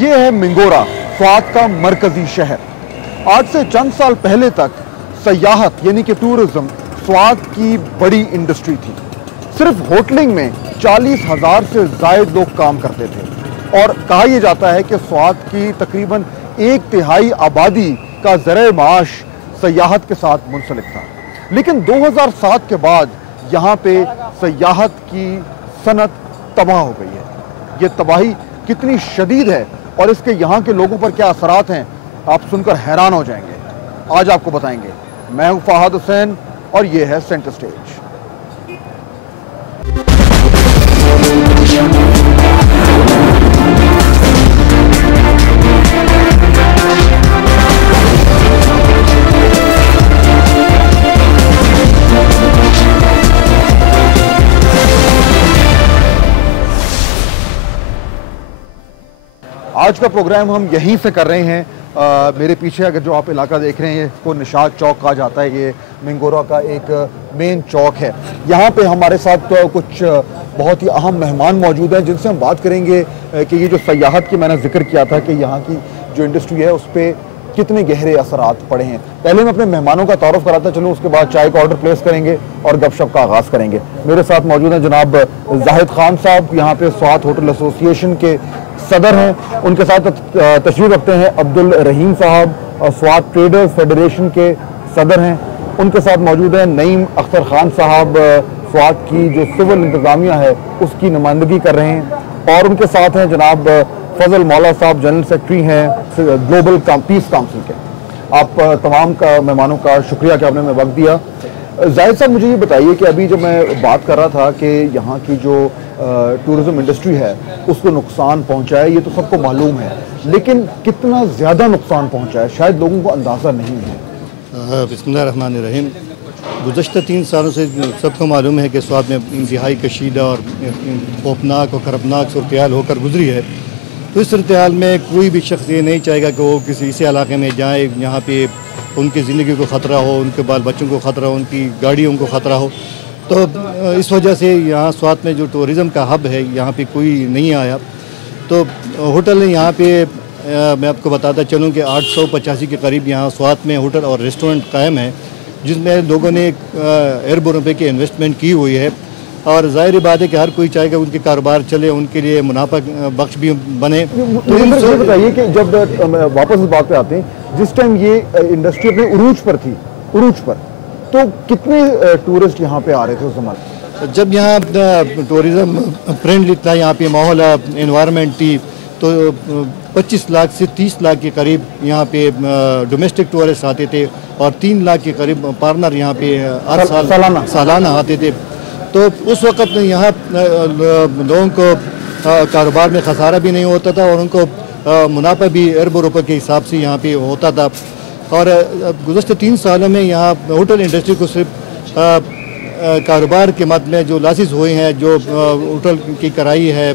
یہ ہے منگورا، سوات کا مرکزی شہر۔ آج سے چند سال پہلے تک سیاحت یعنی کہ ٹورزم سوات کی بڑی انڈسٹری تھی۔ صرف ہوٹلنگ میں 40,000 سے زائد لوگ کام کرتے تھے اور کہا یہ جاتا ہے کہ سوات کی تقریباً 1/3 آبادی کا ذرائع معاش سیاحت کے ساتھ منسلک تھا۔ لیکن 2007 کے بعد یہاں پہ سیاحت کی صنعت تباہ ہو گئی ہے۔ یہ تباہی کتنی شدید ہے اور اس کے یہاں کے لوگوں پر کیا اثرات ہیں، آپ سن کر حیران ہو جائیں گے۔ آج آپ کو بتائیں گے۔ میں ہوں فہد حسین اور یہ ہے سینٹر سٹیج۔ آج کا پروگرام ہم یہیں سے کر رہے ہیں۔ میرے پیچھے اگر جو آپ علاقہ دیکھ رہے ہیں اس کو نشاط چوک کہا جاتا ہے۔ یہ منگورا کا ایک مین چوک ہے۔ یہاں پہ ہمارے ساتھ کچھ بہت ہی اہم مہمان موجود ہیں جن سے ہم بات کریں گے کہ یہ جو سیاحت کی میں نے ذکر کیا تھا کہ یہاں کی جو انڈسٹری ہے اس پہ کتنے گہرے اثرات پڑے ہیں۔ پہلے میں اپنے مہمانوں کا تعارف کراتا چلوں، اس کے بعد چائے کا آرڈر پلیس کریں گے اور گپ شپ کا آغاز کریں گے۔ میرے ساتھ موجود ہیں جناب زاہد خان صاحب، یہاں پہ سوات ہوٹل ایسوسی ایشن کے صدر ہیں۔ ان کے ساتھ تشریف رکھتے ہیں عبدالرحیم صاحب، سوات ٹریڈرز فیڈریشن کے صدر ہیں۔ ان کے ساتھ موجود ہیں نعیم اختر خان صاحب، سوات کی جو سول انتظامیہ ہے اس کی نمائندگی کر رہے ہیں۔ اور ان کے ساتھ ہیں جناب فضل مولا صاحب، جنرل سیکرٹری ہیں گلوبل پیس کاؤنسل کے۔ آپ تمام مہمانوں کا شکریہ کہ آپ نے ہمیں وقت دیا۔ زاہد صاحب مجھے یہ بتائیے کہ ابھی جب میں بات کر رہا تھا کہ یہاں کی جو ٹورزم انڈسٹری ہے اس کو نقصان پہنچا ہے، یہ تو سب کو معلوم ہے، لیکن کتنا زیادہ نقصان پہنچا ہے شاید لوگوں کو اندازہ نہیں ہے۔ بسم اللہ الرحمن الرحیم۔ گزشتہ 3 سالوں سے سب کو معلوم ہے کہ سوات میں انتہائی کشیدہ اور خوفناک اور کربناک صورتحال ہو کر گزری ہے۔ تو اس صورتحال میں کوئی بھی شخص یہ نہیں چاہے گا کہ وہ کسی ایسے علاقے میں جائیں جہاں پہ ان کی زندگی کو خطرہ ہو، ان کے بال بچوں کو خطرہ ہو، ان کی گاڑیوں کو خطرہ ہو۔ تو اس وجہ سے یہاں سوات میں جو ٹورزم کا ہب ہے یہاں پہ کوئی نہیں آیا۔ تو ہوٹل یہاں پہ میں آپ کو بتاتا چلوں کہ 885 کے قریب یہاں سوات میں ہوٹل اور ریسٹورنٹ قائم ہیں، جس میں لوگوں نے اربوں روپے کی انویسٹمنٹ کی ہوئی ہے۔ اور ظاہر بات ہے کہ ہر کوئی چاہے گا ان کے کاروبار چلے، ان کے لیے منافع بخش بھی بنے۔ یہ بتائیے کہ جب واپس اس بات پہ آتے ہیں، جس ٹائم یہ انڈسٹری اپنے عروج پر تھی، عروج پر، تو کتنے ٹورسٹ یہاں پہ آ رہے تھے اس زمانے؟ جب یہاں ٹورزم فرینڈلی تھا، یہاں پہ ماحول انوائرمنٹ تھی، تو 25 لاکھ سے 30 لاکھ کے قریب یہاں پہ ڈومیسٹک ٹورسٹ آتے تھے اور 3 لاکھ کے قریب پارنر یہاں پہ ہر سال سالانہ آتے تھے۔ تو اس وقت یہاں لوگوں کو کاروبار میں خسارہ بھی نہیں ہوتا تھا اور ان کو منافع بھی اربوں روپے کے حساب سے یہاں پہ ہوتا تھا۔ اور گزشتہ 3 سالوں میں یہاں ہوٹل انڈسٹری کو صرف کاروبار کے مد میں جو لاسز ہوئے ہیں، جو ہوٹل کی کرائی ہے،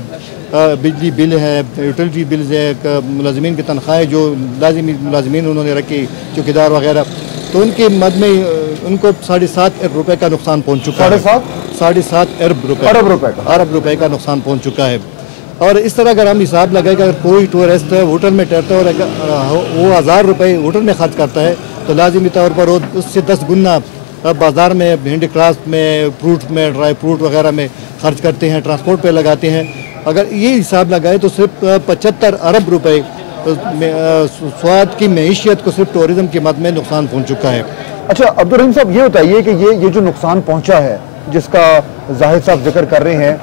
بجلی بل ہے، یوٹیلیٹی بلز ہے، ملازمین کی تنخواہیں جو لازمی ملازمین انہوں نے رکھی، چوکیدار وغیرہ، تو ان کے مد میں ان کو 7.5 ارب روپے کا نقصان پہنچ چکا ہے۔ 7.5 ارب روپے کا نقصان پہنچ چکا ہے۔ اور اس طرح اگر ہم حساب لگائیں کہ اگر کوئی ٹورسٹ ہوٹل میں ٹھہرتا ہے اور وہ 1000 روپے ہوٹل میں خرچ کرتا ہے تو لازمی طور پر وہ اس سے 10 گنا بازار میں، ہینڈی کرافٹ میں، فروٹ میں، ڈرائی فروٹ وغیرہ میں خرچ کرتے ہیں، ٹرانسپورٹ پہ لگاتے ہیں۔ اگر یہ حساب لگائے تو صرف 75 ارب روپے سوات کی معیشت کو صرف ٹورزم کی مد میں نقصان پہنچ چکا ہے۔ اچھا عبدالرحیم صاحب یہ بتائیے کہ یہ جو نقصان پہنچا ہے جس کا زاہد صاحب ذکر کر رہے ہیں،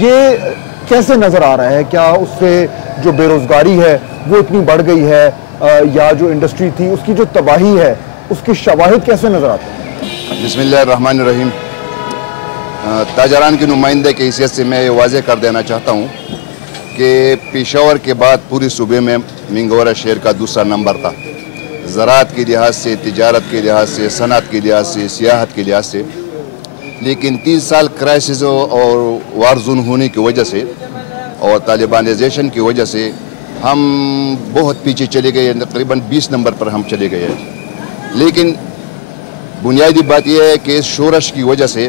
یہ کیسے نظر آ رہا ہے؟ کیا اس سے جو بے روزگاری ہے وہ اتنی بڑھ گئی ہے، یا جو انڈسٹری تھی اس کی جو تباہی ہے اس کی شواہد کیسے نظر آتے ہیں؟ بسم اللہ الرحمن الرحیم۔ تاجران کی نمائندے کی حیثیت سے میں یہ واضح کر دینا چاہتا ہوں کہ پشاور کے بعد پوری صوبے میں منگورا شہر کا دوسرا نمبر تھا، زراعت کے لحاظ سے، تجارت کے لحاظ سے، صنعت کے لحاظ سے، سیاحت کے لحاظ سے۔ لیکن 3 سال کرائسس اور وار زون ہونے کی وجہ سے اور طالبانائزیشن کی وجہ سے ہم بہت پیچھے چلے گئے، تقریباً 20 نمبر پر ہم چلے گئے ہیں۔ لیکن بنیادی بات یہ ہے کہ اس شورش کی وجہ سے